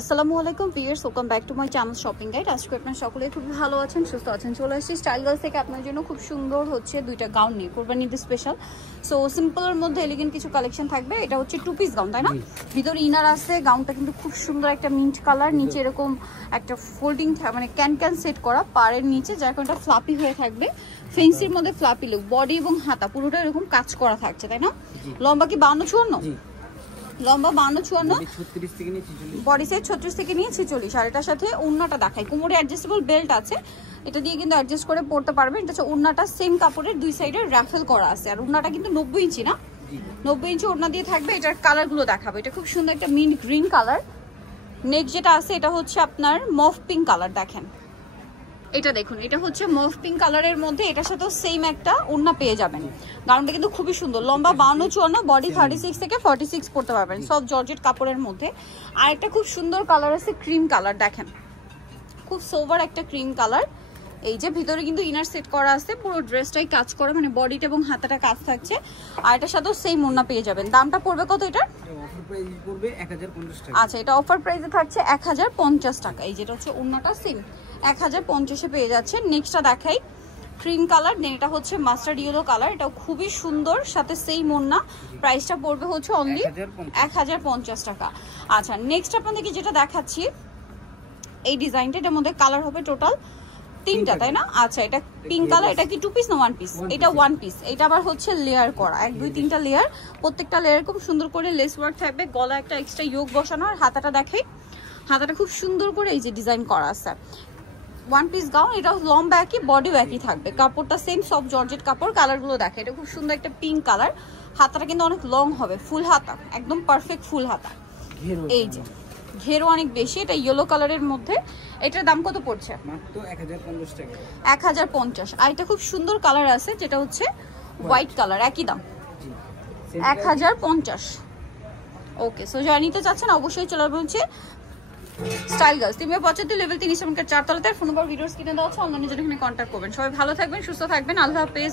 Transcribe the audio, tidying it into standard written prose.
আসসালামু আলাইকুম viewers, welcome back to my channel shopping guide. আজকে আপনারা সকলে খুব ভালো আছেন, সুস্থ আছেন। চলে আসছি স্টাইল গার্লস থেকে আপনার জন্য খুব সুন্দর হচ্ছে দুইটা গাউন নিয়ে, কোরবানির ঈদ স্পেশাল। সো সিম্পলের মধ্যে এলিগেন্ট কিছু কালেকশন থাকবে। এটা হচ্ছে টু পিস গাউন, তাই না? ভিতরে ইনার আছে। গাউনটা কিন্তু খুব সুন্দর একটা মিন্ট কালার, নিচে এরকম একটা ফোল্ডিং মানে ক্যান সেট করা পাড়ের নিচে, যার কারণে ফ্লাপি হয়ে থাকবে। ফেন্সির মধ্যে ফ্লাপি লুক, বডি এবং হাতা পুরোটা এরকম কাজ করা থাকছে, তাই না? লম্বা কি 52-54? লম্বা 52-54, বডি সাইজ 36 থেকে নিয়ে 46। আর এটার সাথে ওড়নাটা দেখাই, কোমরে অ্যাডজাস্টেবল বেল্ট আছে, এটা দিয়ে কিন্তু অ্যাডজাস্ট করে পড়তে পারবেন। এটা হচ্ছে ওড়নাটা সেম কাপড়ের, দুই সাইডে রাফেল করা আছে। আর ওড়নাটা কিন্তু 90 ইঞ্চি না, 90 ইঞ্চি ওড়না দিয়ে থাকবে। এটার কালারগুলো দেখাবো। এটা খুব সুন্দর একটা মিন্ট গ্রিন কালার। নেক্সট যেটা আছে এটা হচ্ছে আপনার মফ পিঙ্ক কালার। দেখেন এটা, দেখুন এটা হচ্ছে মফ পিঙ্ক কালারের মধ্যে, এটার সাথেও সেম একটা ওড়না পেয়ে যাবেন। গাউনটা কিন্তু খুবই সুন্দর, লম্বা 52-54, বডি 36 থেকে 46 পড়তে পারবেন, সব জর্জেট কাপড়ের মধ্যে। আর একটা খুব সুন্দর কালার আছে ক্রিম কালার, দেখেন খুব সোভার একটা ক্রিম কালার। এই যে ভিতরে কিন্তু ইনার সেট করা আছে, পুরো ড্রেসটাই কাজ করা, মানে বডিটা এবং হাতাটা কাজ থাকছে। আর এটার সাথেও সেম ওড়না পেয়ে যাবেন। দামটা পড়বে কত এটা? আচ্ছা, এটা অফার প্রাইসে থাকছে 1050 টাকা। এই যেটা হচ্ছে ওড়নাটা সেম 1050-এ পেয়ে যাচ্ছে। নেক্সটটা দেখাই, ক্রিম কালার, দেন এটা হচ্ছে মাস্টার্ড ইয়েলো কালার। এটাও খুবই সুন্দর, সাথে সেম ওড়না। প্রাইসটা পড়বে হচ্ছে অনলি 1050 টাকা। আচ্ছা, নেক্সট আপনাদেরকে যেটা দেখাচ্ছি এই ডিজাইনটা, এটার মধ্যে কালার হবে টোটাল 3টা, তাই না? আচ্ছা, এটা পিঙ্ক কালার। এটা কি 2 পিস না 1 পিস? এটা 1 পিস। এটা আবার হচ্ছে লেয়ার করা, 1 2 3টা লেয়ার, প্রত্যেকটা লেয়ার খুব সুন্দর করে লেস ওয়ার্ক থাকবে। গলা একটা এক্সট্রা ইয়োগ বসানো। আর হাতাটা দেখাই, হাতাটা খুব সুন্দর করে এই যে ডিজাইন করা আছে। 1 পিস গাউন, এটা লম্বা একই, বডিও একই থাকবে, কাপড়টা সেম, সব জর্জেট কাপড়। কালারগুলো দেখে, এটা খুব সুন্দর একটা পিঙ্ক কালার। হাতাটা কিন্তু অনেক লং হবে, ফুল হাতা, একদম পারফেক্ট ফুল হাতা। এই যে ঘেরও অনেক বেশি। এটা ইয়েলো কালারের মধ্যে। এটার দাম কত পড়ছে? মাত্র 1050 টাকা। 1050। আর এটা খুব সুন্দর কালার আছে, যেটা হচ্ছে হোয়াইট কালার, একই দাম 1050। ওকে, সো যারা নিতে চাচ্ছেন অবশ্যই চলে আসবেন হচ্ছে স্টাইল গার্লস, 3/75 লেভেল 3 ইসলামকের 4 তলাতে। ফোন নাম্বার ভিডিওস কিনে দেওয়া হচ্ছে, অনলাইনে জন্য এখানে কন্ট্যাক্ট করবেন। সবাই ভালো থাকবেন, সুস্থ থাকবেন, আল্লাহ হাফেজ।